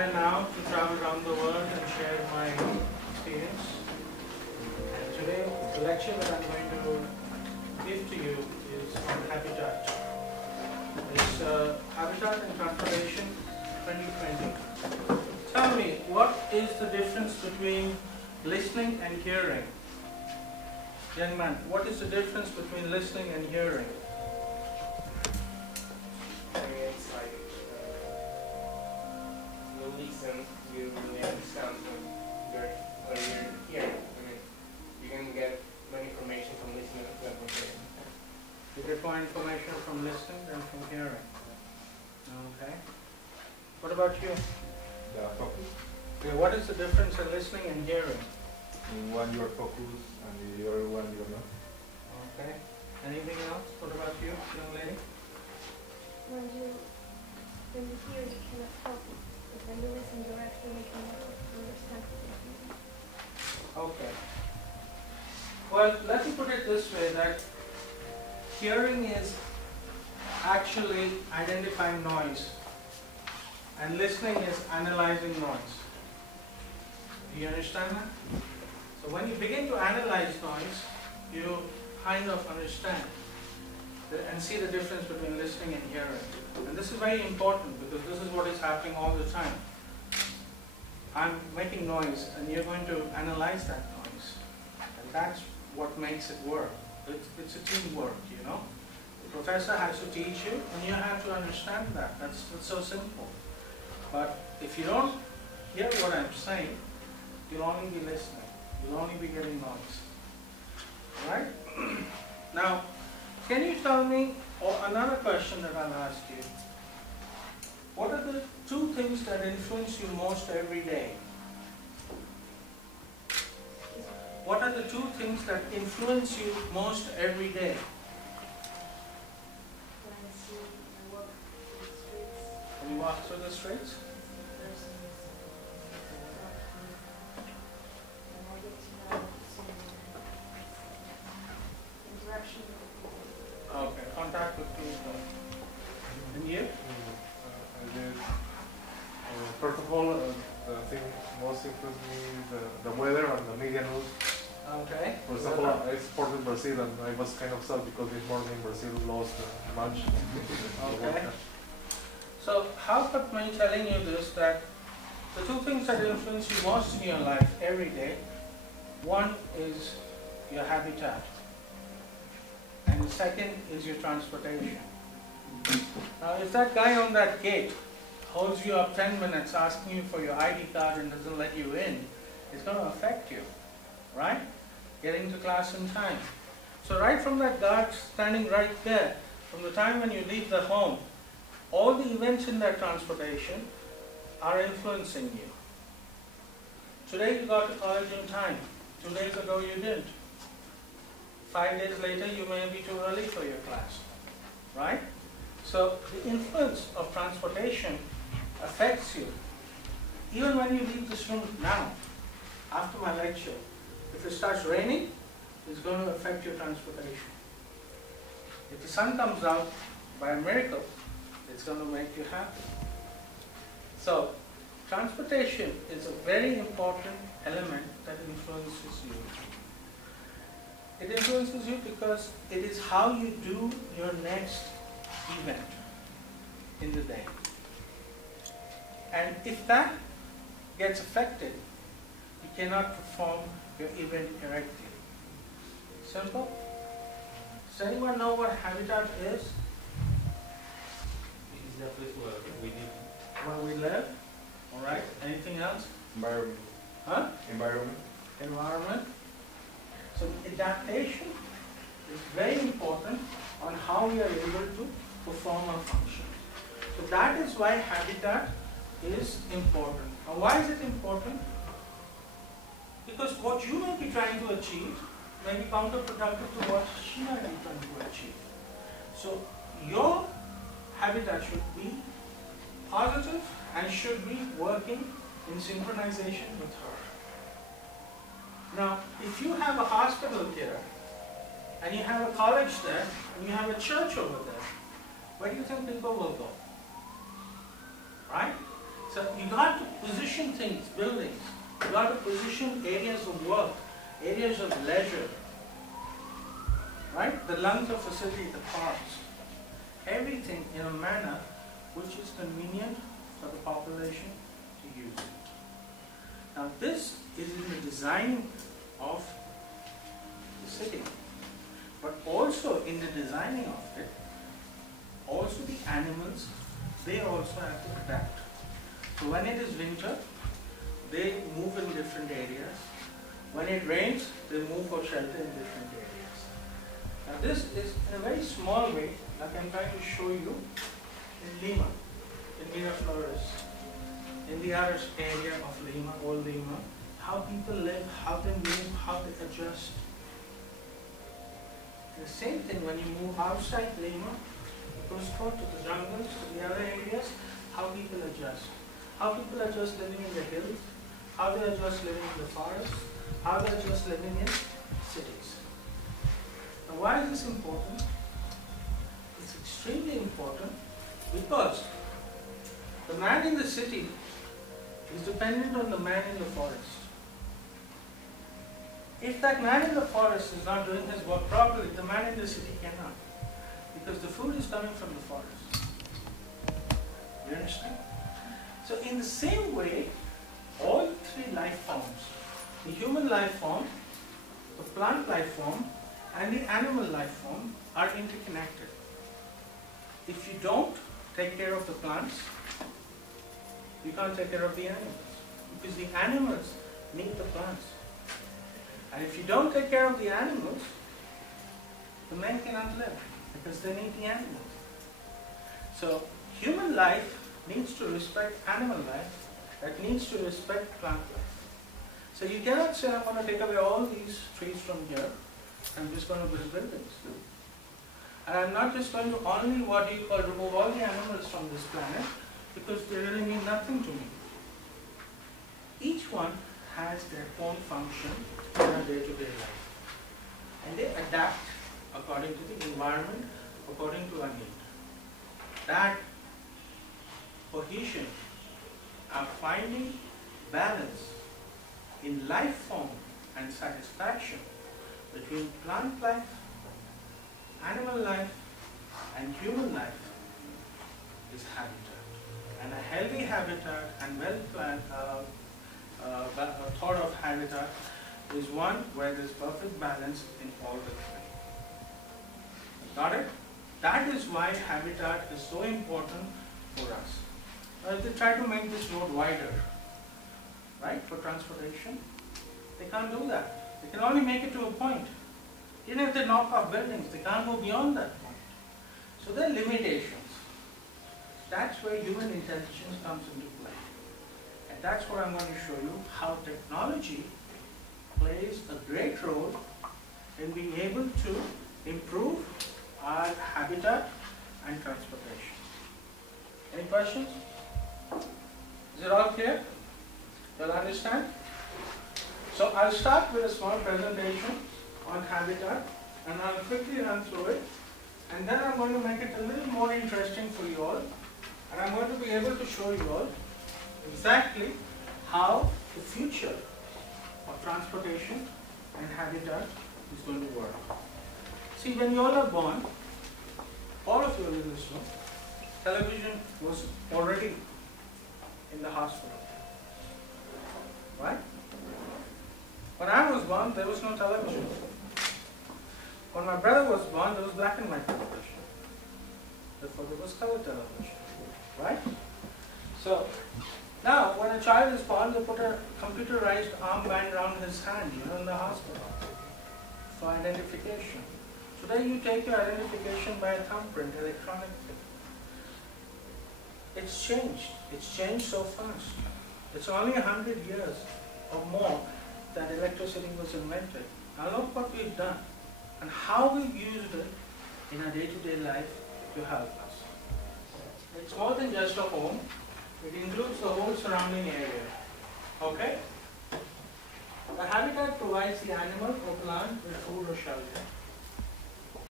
Now to travel around the world and share my experience. And today the lecture that I'm going to give to you is on habitat. It's Habitat and Transformation 2020. Tell me, what is the difference between listening and hearing? Young man, what is the difference between listening and hearing? It's like you listen, you really understand what you're hearing. I mean, you can get more information from listening than from hearing. You get more information from listening than from hearing. Okay. What about you? The focus. Okay, what is the difference in listening and hearing? In one you're focused and the other one you're not. Okay. Anything else? What about you, young lady? When you hear, you cannot focus. But when you listen, you're actually making understand what you're hearing. Okay. Well, let me put it this way, that hearing is actually identifying noise and listening is analyzing noise. Do you understand that? So when you begin to analyze noise, you kind of understand and see the difference between listening and hearing. And this is very important because this is what is happening all the time. I'm making noise and you're going to analyze that noise. And that's what makes it work. It's a teamwork, you know. The professor has to teach you and you have to understand that. That's so simple. But if you don't hear what I'm saying, you'll only be listening. You'll only be getting noise. Alright? Now, can you tell me, or another question that I'll ask you, what are the two things that influence you most every day? What are the two things that influence you most every day? When I see I walk through the streets, When you walk through the streets? the person is talking, and I get to know some interaction with people. Okay, contact with people. And you? First of all, the thing most influenced me is the weather and the media news. Okay. For example, I supported Brazil and I was kind of sad because this morning Brazil lost a match. Okay. So how about me telling you this, that the two things that influence you most in your life every day, one is your habitat and the second is your transportation. Now if that guy on that gate holds you up 10 minutes asking you for your ID card and doesn't let you in, it's going to affect you, right? Getting to class in time. So right from that guard standing right there, from the time when you leave the home, all the events in that transportation are influencing you. Today you got to college in time. 2 days ago you didn't. 5 days later you may be too early for your class, right? So the influence of transportation affects you. Even when you leave this room now, after my lecture, if it starts raining, it's going to affect your transportation. If the sun comes out by a miracle, it's going to make you happy. So, transportation is a very important element that influences you. It influences you because it is how you do your next event in the day. And if that gets affected, you cannot perform your event correctly. Simple? Does anyone know what habitat is? It's the place where we live. Where we live? Alright, anything else? Environment. Huh? Environment. Environment. So adaptation is very important on how we are able to perform our functions. So that is why habitat is important. Now why is it important? Because what you may be trying to achieve may be counterproductive to what she might be trying to achieve. So your habitat should be positive and should be working in synchronization with her. Now, if you have a hospital here, and you have a college there, and you have a church over there, where do you think people will go? Right? So you got to position things, buildings. You got to position areas of work, areas of leisure, right? The lungs of a city, the parks, everything in a manner which is convenient for the population to use. Now this is in the design of the city, but also in the designing of it, also the animals, they also have to adapt. So when it is winter, they move in different areas. When it rains, they move for shelter in different areas. Now this is in a very small way, like I'm trying to show you in Lima, in Miraflores, in the Hersh area of Lima, old Lima, how people live, how they move, how they adjust. The same thing when you move outside Lima, to the jungles, to the other areas, how people adjust. How people adjust living in the hills, how they adjust living in the forest, how they adjust living in cities. Now why is this important? It's extremely important because the man in the city is dependent on the man in the forest. If that man in the forest is not doing his work properly, the man in the city cannot. Because the food is coming from the forest. You understand? So in the same way, all three life forms, the human life form, the plant life form, and the animal life form are interconnected. If you don't take care of the plants, you can't take care of the animals. Because the animals need the plants. And if you don't take care of the animals, the men cannot live because they need the animals. So human life needs to respect animal life, that needs to respect plant life. So you cannot say, I'm going to take away all these trees from here, I'm just going to build buildings. And I'm not just going to only, what do you call, remove all the animals from this planet, because they really mean nothing to me. Each one has their own function in our day-to-day life. And they adapt according to the environment, according to our need. That cohesion, finding balance in life form and satisfaction between plant life, animal life, and human life is habitat. And a healthy habitat and well-planned, thought of habitat is one where there is perfect balance in all the three. Got it? That is why habitat is so important for us. If they try to make this road wider, right, for transportation, they can't do that. They can only make it to a point. Even if they knock off buildings, they can't go beyond that point. So there are limitations. That's where human intelligence comes into play. And that's what I'm going to show you, how technology plays a great role in being able to improve our habitat and transportation. Any questions? Is it all clear? You'll understand? So I'll start with a small presentation on habitat and I'll quickly run through it, and then I'm going to make it a little more interesting for you all, and I'm going to be able to show you all exactly how the future of transportation and habitat is going to work. See, when you all are born, all of you in this room, television was already in the hospital, right? When I was born, there was no television. When my brother was born, there was black and white television. Before there was color television, right? So now, when a child is born, they put a computerized armband around his hand, in the hospital for identification. Today, you take your identification by a thumbprint, electronically. It's changed. It's changed so fast. It's only 100 years or more that electricity was invented. Now look what we've done and how we've used it in our day-to-day life to help us. It's more than just a home. It includes the whole surrounding area. Okay? The habitat provides the animal or plant with food or shelter.